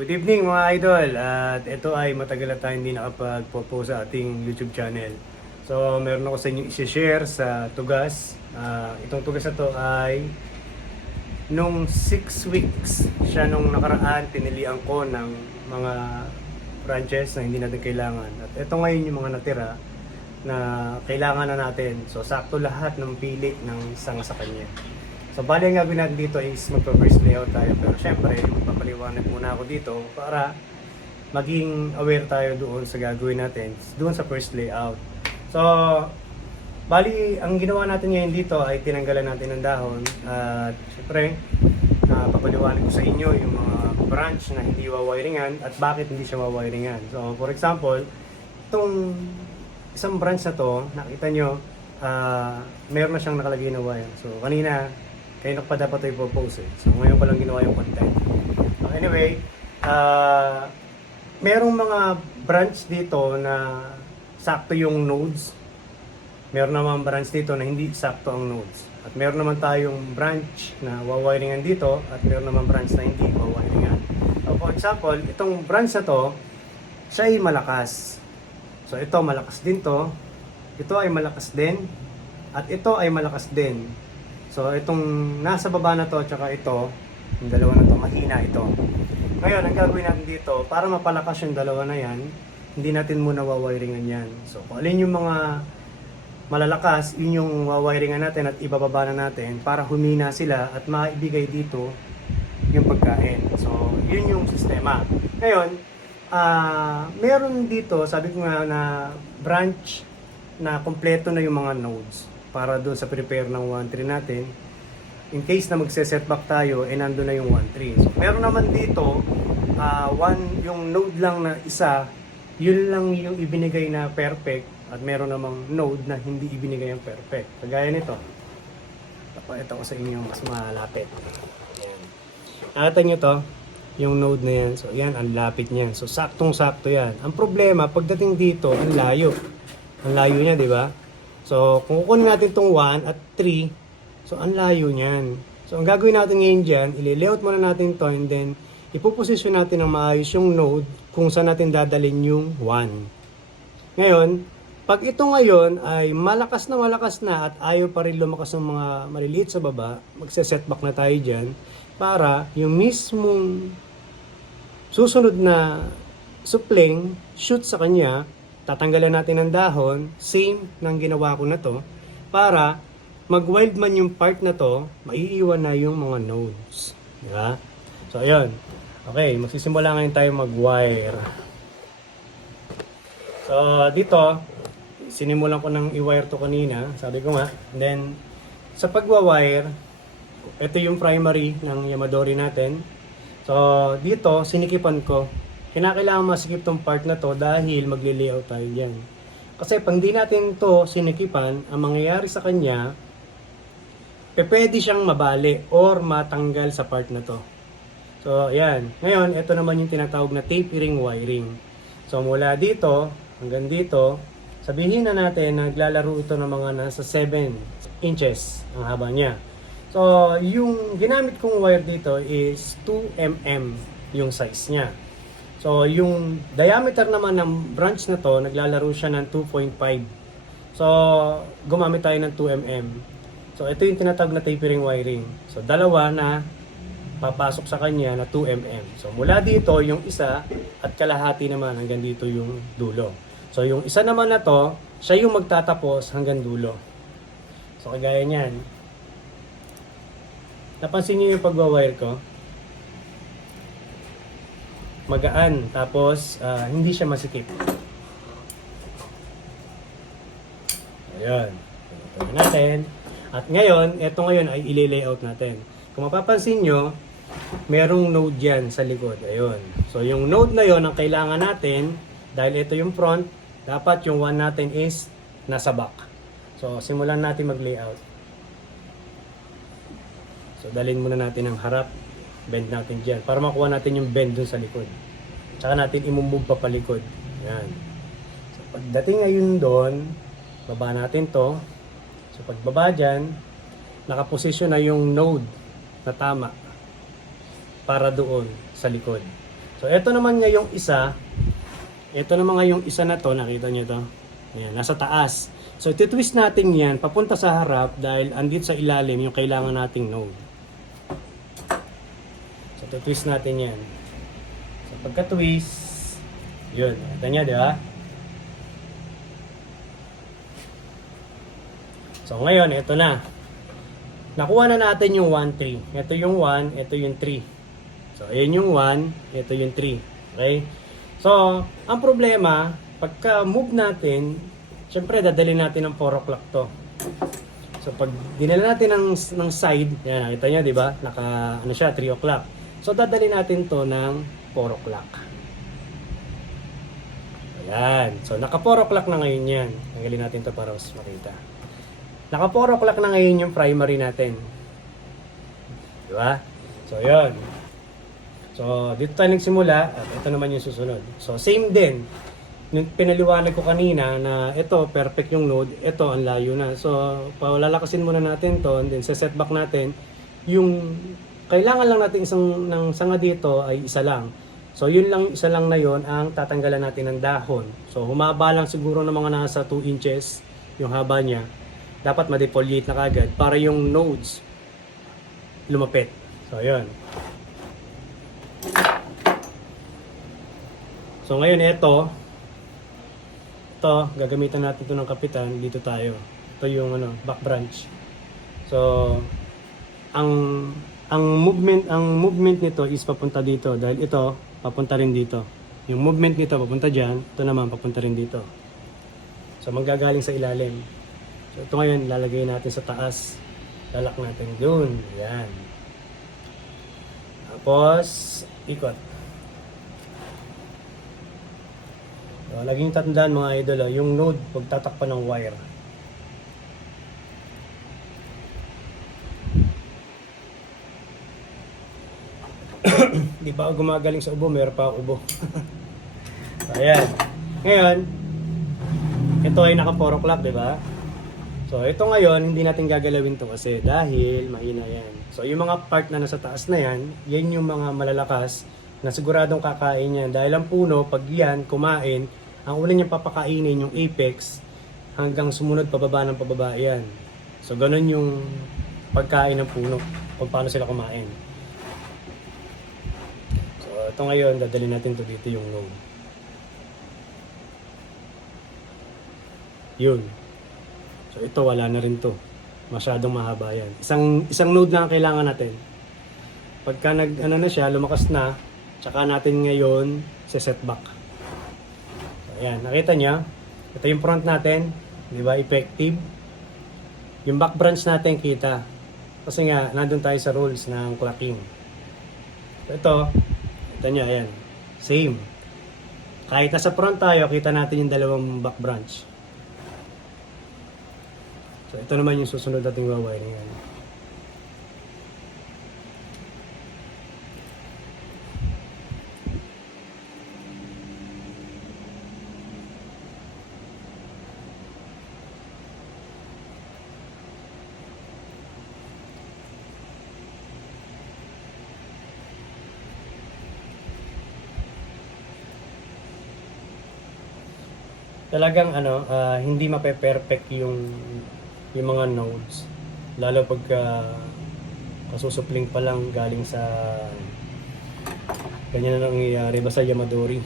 Good evening mga idol, at ito ay matagal na tayo hindi nakapag-post sa ating YouTube channel. So meron ako sa inyo i-share sa tugas. Itong tugas na to ay nung 6 weeks siya nung nakaraan, pinilian ko ng mga branches na hindi natin kailangan. At ito ngayon yung mga natira na kailangan na natin. So sakto lahat ng pili ng isang sa kanya. So bali ang gagawin natin dito is magpa-first layout tayo, pero syempre magpapaliwanag muna ako dito para maging aware tayo doon sa gagawin natin doon sa first layout. So bali ang ginawa natin ngayon dito ay tinanggalan natin ng dahon at syempre papaliwanag ko sa inyo yung mga branch na hindi wawiringan at bakit hindi siya wawiringan. So for example, itong isang branch na to, nakita nyo meron na siyang nakalagay na wire. So kanina kayo pa dapat ito i-post eh. So ngayon ko lang ginawa yung content. So, anyway, merong mga branch dito na sakto yung nodes. Meron naman branch dito na hindi sakto ang nodes. At meron naman tayong branch na wawiringan dito at meron naman branch na hindi wawiringan. So, for example, itong branch na to, siya ay malakas. So ito malakas din to. Ito ay malakas din. At ito ay malakas din. So itong nasa baba na to at saka ito, yung dalawa na to, mahina ito. Ngayon, ang gagawin natin dito, para mapalakas yung dalawa na yan, hindi natin muna wawiringan yan. So kung alin yung mga malalakas, yun yung wawiringan natin at ibababa na natin para humina sila at maibigay dito yung pagkain. So yun yung sistema. Ngayon, meron dito, sabi ko nga na branch na kompleto na yung mga nodes para doon sa prepare ng 1-3 natin. In case na magse-setback tayo, nandun na yung 1-3. So, meron naman dito, yung node lang na isa, yun lang yung ibinigay na perfect at meron namang node na hindi ibinigay yung perfect. Kagaya nito. Ito ko sa inyo mas malapit. Ayan. Nakita nyo to, yung node na yan. So, yan, ang lapit niyan. So, saktong-sakto yan. Ang problema, pagdating dito, ang layo. Ang layo niya, di ba? So, kung kukunin natin itong 1 at 3, so, ang layo niyan. So, ang gagawin natin ngayon dyan, ili-layout muna natin to and then, ipoposisyon natin ng maayos yung node kung saan natin dadalhin yung 1. Ngayon, pag ito ngayon ay malakas na at ayaw pa rin lumakas ng mga maliliit sa baba, magse-setback na tayo dyan para yung mismong susunod na supling, shoot sa kanya, tatanggalan natin ng dahon, same ng ginawa ko na to, para mag-wild man yung part na to, maiiwan na yung mga nodes. Diba? So, ayun. Okay, magsisimula ngayon tayo mag-wire. So, dito, sinimulan ko ng i-wire to kanina, sabi ko nga. And then, sa pag-wire, ito yung primary ng Yamadori natin. So, dito, sinikipan ko. Kinakailangan masikip tong part na to dahil magli-layout tayo dyan. Kasi pag di natin to sinikipan, ang mangyayari sa kanya, pwede siyang mabali or matanggal sa part na to. So, ayan. Ngayon, ito naman yung tinatawag na tapering wiring. So, mula dito hanggang dito, sabihin na natin na naglalaro ito ng mga nasa 7 inches ang haba niya. So, yung ginamit kong wire dito is 2mm yung size niya. So, yung diameter naman ng branch na to, naglalaro siya ng 2.5. So, gumamit tayo ng 2mm. So, ito yung tinatawag na tapering wiring. So, dalawa na papasok sa kanya na 2mm. So, mula dito, yung isa at kalahati naman hanggang dito yung dulo. So, yung isa naman na to, siya yung magtatapos hanggang dulo. So, kagaya niyan. Napansin niyo yung pagwa-wire ko? Magaan, tapos hindi siya masikip. Ayan. Ito natin. At ngayon, ito ngayon ay i-layout natin. Kung mapapansin nyo, merong node yan sa likod. Ayun. So, yung node na yon ang kailangan natin, dahil ito yung front, dapat yung 1 natin is nasa back. So, simulan natin mag-layout. So, dalhin muna natin ang harap. Bend natin dyan para makuha natin yung bend dun sa likod. Tsaka natin imumove pa palikod. Yan. So, pagdating ngayon doon, baba natin to. So, pagbaba dyan, nakaposisyon na yung node na tama para doon sa likod. So, ito naman nga yung isa. Ito naman nga yung isa na to. Nakita nyo to? Ayan, nasa taas. So, titwist natin yan papunta sa harap dahil andito sa ilalim yung kailangan nating node. So, titwist natin yan. So, pagka-twist, yun. Nakita nyo, di ba? So, ngayon, ito na. Nakuha na natin yung 1, 3. Ito yung 1, ito yung 3. So, ayan yung 1, ito yung 3. Okay? So, ang problema, pagka move natin, syempre, dadali natin ng 4 o'clock to. So, pag dinala natin ng side, yan, nakita nyo, di ba? Ano siya, 3 o'clock. So, dadali natin to ng 4 o'clock. Ayan. So, naka 4 o'clock na ngayon yan. Tanggalin natin to para mas makita. Naka 4 o'clock na ngayon yung primary natin. Di ba? So, yun. So, dito tayo nagsimula at ito naman yung susunod. So, same din. Nung pinaliwanag ko kanina na ito, perfect yung node, ito, ang layo na. So, palalakasin muna natin to, and then sa setback natin, yung kailangan lang natin ng sanga dito ay isa lang. So, isa lang na yun ang tatanggalan natin ng dahon. So, humaba lang siguro ng mga nasa 2 inches yung haba niya. Dapat ma-defoliate na kagad para yung nodes lumapit. So, yun. So, ngayon ito, gagamitan natin ito ng kapitan. Dito tayo. Ito yung back branch. So, ang movement nito is papunta dito dahil ito papunta rin dito. Yung movement nito papunta diyan, ito naman papunta rin dito. So, manggagaling sa ilalim. So, ito ngayon, lalagay natin sa taas. Lalak natin dun. Ayan. Tapos, ikot. So, laging tatandaan mga idol, yung node, huwag tatakpan ng wire. Di ba ako gumagaling sa ubo, meron pa ako ubo. So, ayan. Ngayon, ito ay naka 4 o'clock, di ba? So, ito ngayon, hindi natin gagalawin to kasi dahil mahina yan. So, yung mga part na nasa taas na yan, yan yung mga malalakas na siguradong kakain yan. Dahil ang puno, pag yan kumain, ang una niyang papakainin yung apex hanggang sumunod pababa ng pababa yan. So, ganun yung pagkain ng puno kung paano sila kumain. So, ito ngayon, dadalhin natin to dito yung node. Yun. So ito wala na rin to. Masyadong mahaba yan. Isang node na ang kailangan natin. Pagka na siya, lumakas na, tsaka natin ngayon sa setback. So ayan, nakita niya. Ito yung front natin, di ba? Effective. Yung back branch natin kita. Kasi nga, nandun tayo sa rules ng clocking. So ito niya, ayan. Same. Kahit nasa front tayo, kita natin yung dalawang back branch. So, ito naman yung susunod nating wawiringan. Talagang hindi mape-perfect yung mga nodes, lalo pagka kasusupling pa lang galing sa ganyan na nangyayari basta Yamadori.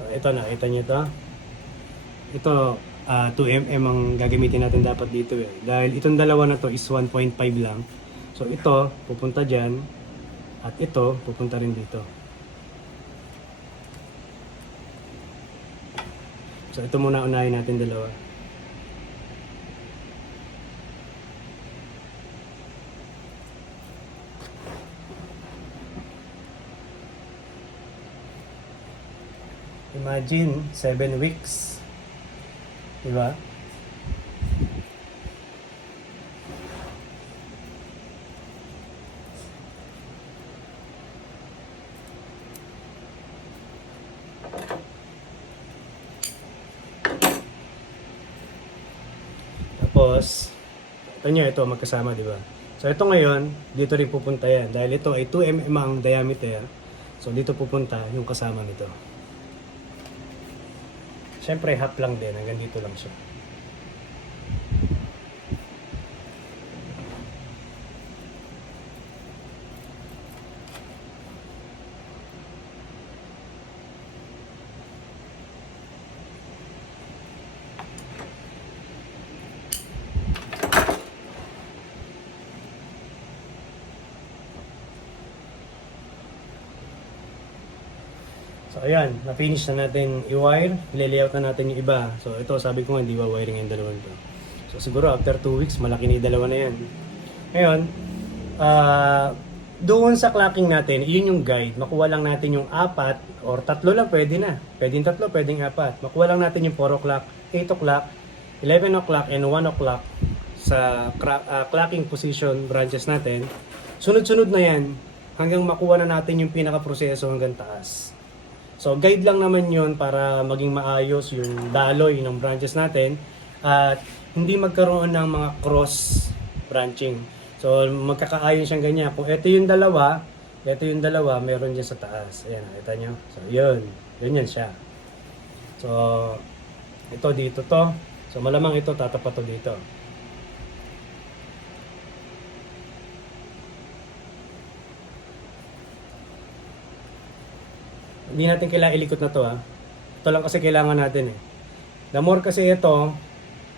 So ito, nakita nyo ito 2mm ang gagamitin natin dapat dito dahil itong dalawa na to is 1.5 lang. So ito pupunta dyan at ito pupunta rin dito. So ito muna unahin natin dalawa. Imagine 7 weeks. Diba? Tapos, ito nyo, ito magkasama, di ba? So, ito ngayon, dito rin pupunta yan. Dahil ito ay 2 mm ang diameter. So, dito pupunta yung kasama nito. Siyempre, half lang din. Hanggang dito lang siya. So ayan, na-finish na natin i-wire, i-layout na natin yung iba. So ito, sabi ko nga, hindi ba wiring yung dalawang ito. So siguro after 2 weeks, malaki na yung dalawa na yan. Ngayon, doon sa clocking natin, yun yung guide. Makuha lang natin yung 4 or 3 lang pwede na. Pwedeng 3, pwedeng 4. Makuha lang natin yung 4 o'clock, 8 o'clock, 11 o'clock, and 1 o'clock sa clocking position branches natin. Sunod-sunod na yan hanggang makuha na natin yung pinaka-proseso hanggang taas. So guide lang naman yun para maging maayos yung daloy ng branches natin at hindi magkaroon ng mga cross branching. So magkakaayon siyang ganyan. Kung ito yung dalawa, meron dyan sa taas. Ayan, nakita nyo? So yun, ganyan siya. So ito dito to. So malamang ito tatapat to dito. Hindi natin kailangan ilikot na to ha. Ito lang kasi kailangan natin eh. The more kasi ito,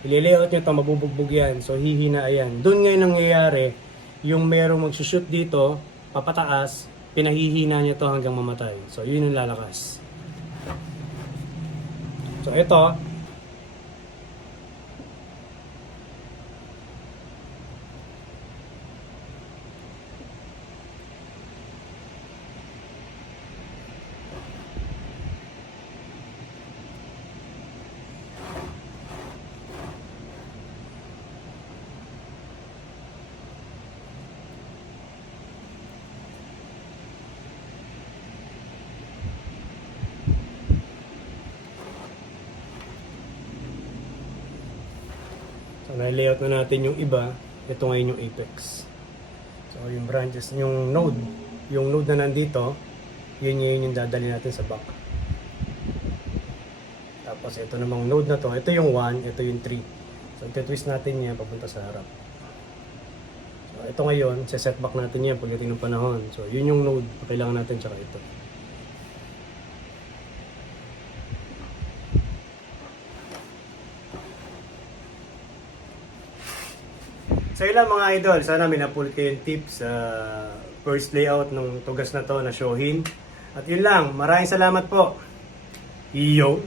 ililayout nyo ito, mabubugbog yan. So hihina yan. Doon ngayon nangyayari, yung merong magsushoot dito, papataas, pinahihina niya to hanggang mamatay. So yun yung lalakas. So ito, so na-layout na natin yung iba. Ito ngayon yung apex. So yung branches, yung node na nandito, yun yung dadali natin sa back. Tapos ito namang node na to, ito yung 1, ito yung 3. So iti-twist natin yan papunta sa harap. So ito ngayon, set back natin yan pagdating ng panahon. So yun yung node na kailangan natin, tsaka ito. So yun lang mga idol, sana may napulot kayong tips sa first layout ng tugas na to na showhin. At yun lang, maraming salamat po. Iyo!